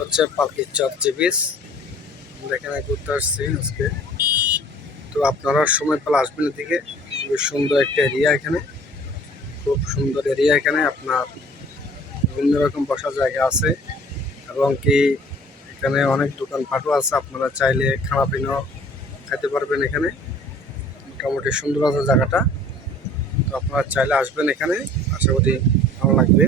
হচ্ছে পালকির চর sea beach. আমরা এখানে ঘুরতে আসছি আজকে। তো আপনারা সময় পেলে আসবেন এদিকে। খুবই সুন্দর একটা এরিয়া এখানে, খুব সুন্দর এরিয়া এখানে। আপনার বিভিন্ন রকম বসার জায়গা আছে এবং কি এখানে অনেক দোকানপাটও আছে। আপনারা চাইলে খানা পিনাও খেতে পারবেন এখানে। মোটামুটি সুন্দর আছে জায়গাটা। তো আপনারা চাইলে আসবেন এখানে, আশা করি ভালো লাগবে।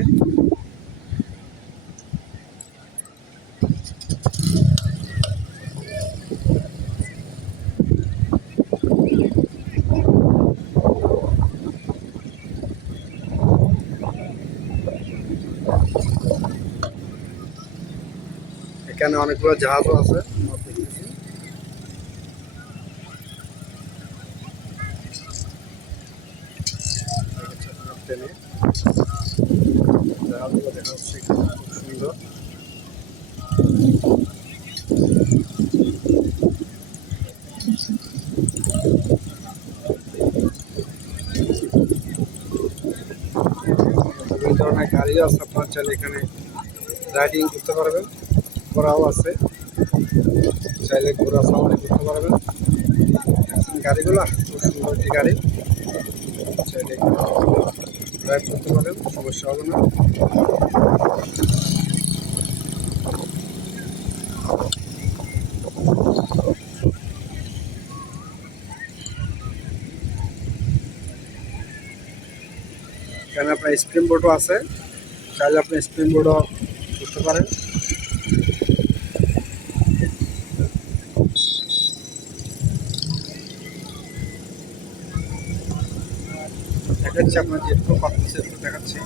এখানে অনেকগুলো জাহাজও আছে, জাহাজগুলো দেখা হচ্ছে এখানে, খুব সুন্দর। বিভিন্ন ধরনের গাড়িও আছে, আপনার চাইলে এখানে রাইডিং করতে পারবেন। ঘোড়াও আছে, চাইলে ঘোড়া সাওয়ারি করতে পারবেন। গাড়িগুলো খুব সুন্দর একটি গাড়ি, চাইলে ড্রাইভ করতে পারেন, সমস্যা হবে না। এখানে আপনার স্প্রিং বোটও আছে, চাইলে আপনি স্প্রিং বোটও করতে পারেন। দেখাচ্ছি আপনার যেটুকু পাচ্ছি একটু দেখাচ্ছি।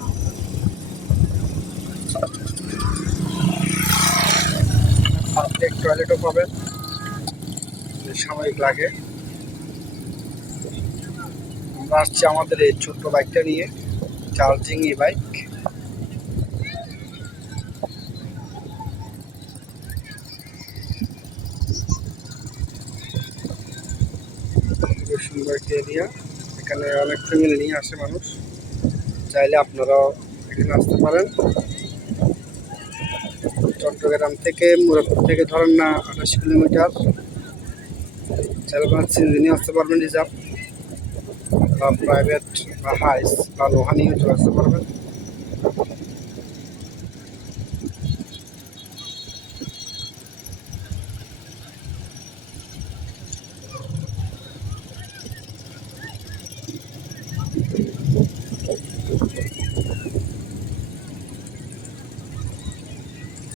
পাবলিক টয়লেটও পাবেন, সাময়িক লাগে। আমরা আসছি আমাদের এই ছোট্ট বাইকটা নিয়ে, চার্জিং ই বাইক। খুবই সুন্দর একটি এরিয়া, এখানে অনেক ফ্যামিলি নিয়ে আসে মানুষ। চাইলে আপনারাও এখানে আসতে পারেন। চট্টগ্রাম থেকে মুরাদপুর থেকে ধরেন না 28 কিলোমিটার। চাইলে আপনার সিএনজি নিয়ে আসতে পারবেন, রিজার্ভ বা প্রাইভেট বা হাইস বা লোহা নিয়ে চলে আসতে পারবেন।